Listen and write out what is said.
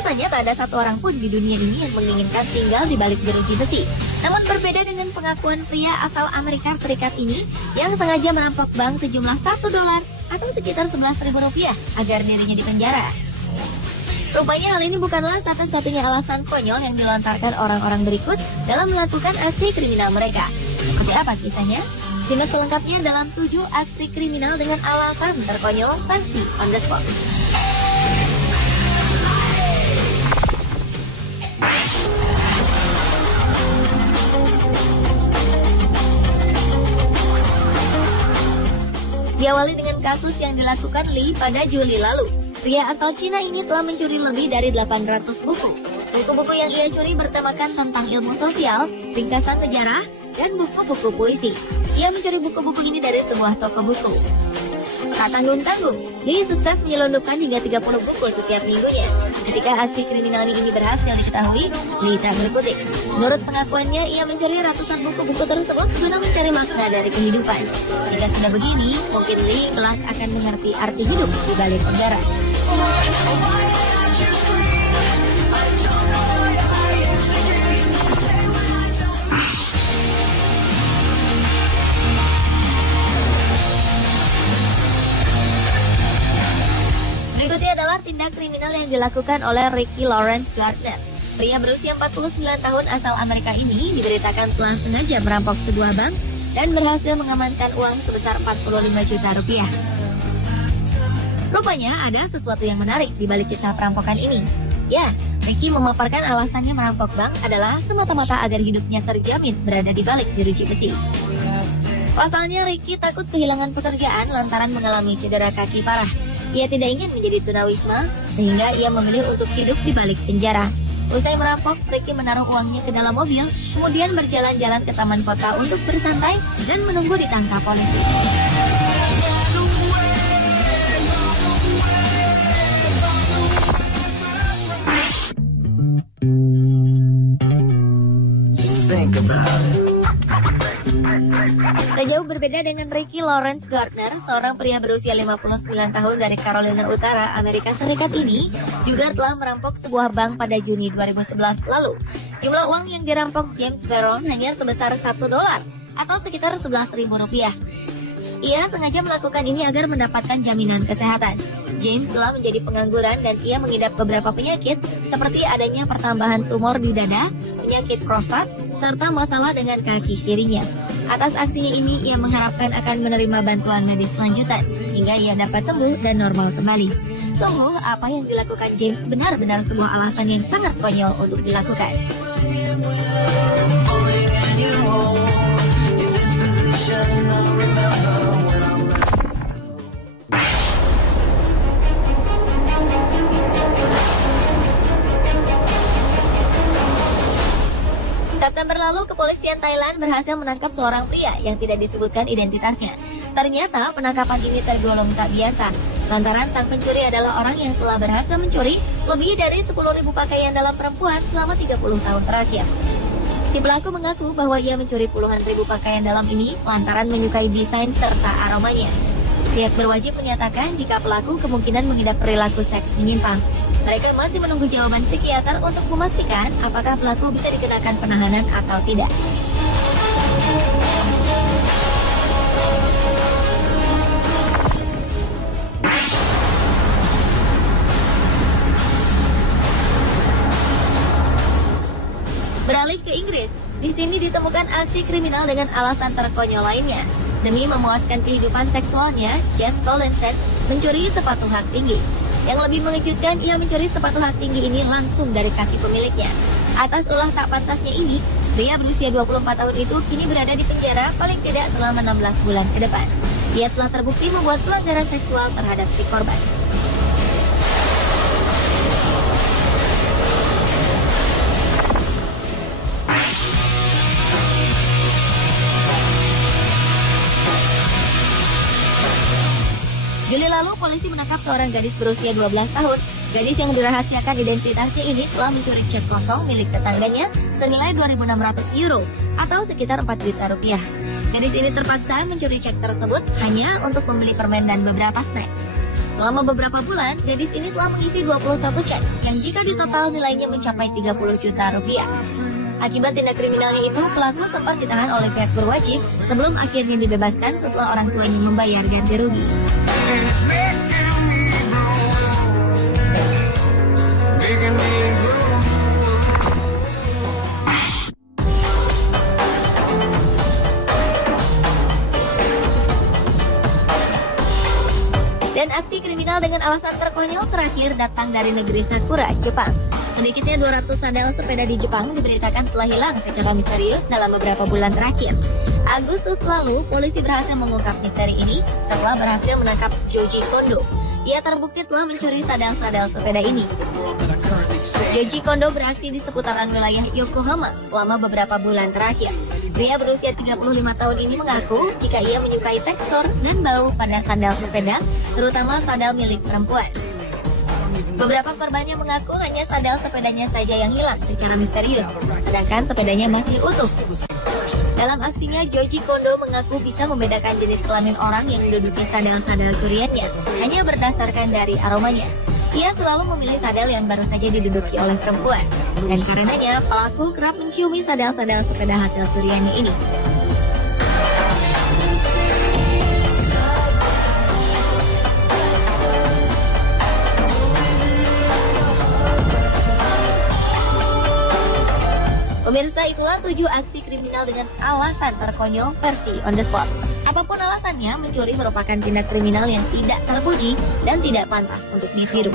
Rasanya tak ada satu orang pun di dunia ini yang menginginkan tinggal di balik jeruji besi. Namun berbeda dengan pengakuan pria asal Amerika Serikat ini yang sengaja merampok bank sejumlah $1 atau sekitar Rp11.000 agar dirinya dipenjara. Rupanya hal ini bukanlah satu-satunya alasan konyol yang dilontarkan orang-orang berikut dalam melakukan aksi kriminal mereka. Seperti apa kisahnya? Simak selengkapnya dalam 7 aksi kriminal dengan alasan terkonyol versi On The Spot. Diawali dengan kasus yang dilakukan Lee pada Juli lalu. Pria asal Cina ini telah mencuri lebih dari 800 buku. Buku-buku yang ia curi bertemakan tentang ilmu sosial, ringkasan sejarah, dan buku-buku puisi. Ia mencuri buku-buku ini dari sebuah toko buku. Tak tanggung-tanggung, Lee sukses menyelundupkan hingga 30 buku setiap minggunya. Ketika aksi kriminalnya ini berhasil diketahui, Lee tak berkutik. Menurut pengakuannya, ia mencuri ratusan buku-buku tersebut guna mencari makna dari kehidupan. Jika sudah begini, mungkin Lee kelak akan mengerti arti hidup di balik penjara. Berikutnya adalah tindak kriminal yang dilakukan oleh Ricky Lawrence Gardner. Pria berusia 49 tahun asal Amerika ini diberitakan telah sengaja merampok sebuah bank dan berhasil mengamankan uang sebesar 45 juta rupiah. Rupanya ada sesuatu yang menarik di balik kisah perampokan ini. Ya, Ricky memaparkan alasannya merampok bank adalah semata-mata agar hidupnya terjamin berada di balik jeruji besi. Pasalnya Ricky takut kehilangan pekerjaan lantaran mengalami cedera kaki parah. Ia tidak ingin menjadi tunawisma, sehingga ia memilih untuk hidup di balik penjara. Usai merampok, Ricky menaruh uangnya ke dalam mobil, kemudian berjalan-jalan ke taman kota untuk bersantai dan menunggu ditangkap polisi. Tak jauh berbeda dengan Ricky Lawrence Gardner, seorang pria berusia 59 tahun dari Carolina Utara, Amerika Serikat ini juga telah merampok sebuah bank pada Juni 2011 lalu. Jumlah uang yang dirampok James Barron hanya sebesar $1 atau sekitar Rp11.000. Ia sengaja melakukan ini agar mendapatkan jaminan kesehatan. James telah menjadi pengangguran dan ia mengidap beberapa penyakit seperti adanya pertambahan tumor di dada, penyakit prostat, serta masalah dengan kaki kirinya. Atas aksinya ini, ia mengharapkan akan menerima bantuan medis lanjutan hingga ia dapat sembuh dan normal kembali. Sungguh, apa yang dilakukan James benar-benar sebuah alasan yang sangat konyol untuk dilakukan. September lalu, kepolisian Thailand berhasil menangkap seorang pria yang tidak disebutkan identitasnya. Ternyata penangkapan ini tergolong tak biasa, lantaran sang pencuri adalah orang yang telah berhasil mencuri lebih dari 10.000 pakaian dalam perempuan selama 30 tahun terakhir. Si pelaku mengaku bahwa ia mencuri puluhan ribu pakaian dalam ini lantaran menyukai desain serta aromanya. Pihak berwajib menyatakan jika pelaku kemungkinan mengidap perilaku seks menyimpang. Mereka masih menunggu jawaban psikiater untuk memastikan apakah pelaku bisa dikenakan penahanan atau tidak. Beralih ke Inggris, di sini ditemukan aksi kriminal dengan alasan terkonyol lainnya. Demi memuaskan kehidupan seksualnya, Jess Collinson mencuri sepatu hak tinggi. Yang lebih mengejutkan, ia mencuri sepatu hak tinggi ini langsung dari kaki pemiliknya. Atas ulah tak pantasnya ini, pria berusia 24 tahun itu kini berada di penjara paling tidak selama 16 bulan ke depan. Ia telah terbukti membuat pelanggaran seksual terhadap si korban. Juli lalu, polisi menangkap seorang gadis berusia 12 tahun. Gadis yang dirahasiakan identitasnya ini telah mencuri cek kosong milik tetangganya senilai 2.600 euro atau sekitar 4 juta rupiah. Gadis ini terpaksa mencuri cek tersebut hanya untuk membeli permen dan beberapa snack. Selama beberapa bulan, gadis ini telah mengisi 21 cek yang jika ditotal nilainya mencapai 30 juta rupiah. Akibat tindak kriminalnya itu, pelaku sempat ditahan oleh pihak berwajib sebelum akhirnya dibebaskan setelah orang tuanya membayar ganti rugi. Dan aksi kriminal dengan alasan terkonyol terakhir datang dari negeri Sakura, Jepang. Sedikitnya 200 sandal sepeda di Jepang diberitakan telah hilang secara misterius dalam beberapa bulan terakhir. Agustus lalu, polisi berhasil mengungkap misteri ini setelah berhasil menangkap Joji Kondo. Ia terbukti telah mencuri sandal-sandal sepeda ini. Joji Kondo beraksi di seputaran wilayah Yokohama selama beberapa bulan terakhir. Pria berusia 35 tahun ini mengaku jika ia menyukai tekstur dan bau pada sandal sepeda, terutama sandal milik perempuan. Beberapa korbannya mengaku hanya sandal sepedanya saja yang hilang secara misterius, sedangkan sepedanya masih utuh. Dalam aksinya, Joji Kondo mengaku bisa membedakan jenis kelamin orang yang menduduki sandal-sandal curiannya hanya berdasarkan dari aromanya. Ia selalu memilih sandal yang baru saja diduduki oleh perempuan, dan karenanya pelaku kerap menciumi sandal-sandal sepeda hasil curiannya ini. Pemirsa, itulah 7 aksi kriminal dengan alasan terkonyol versi on the spot. Apapun alasannya, mencuri merupakan tindak kriminal yang tidak terpuji dan tidak pantas untuk ditiru.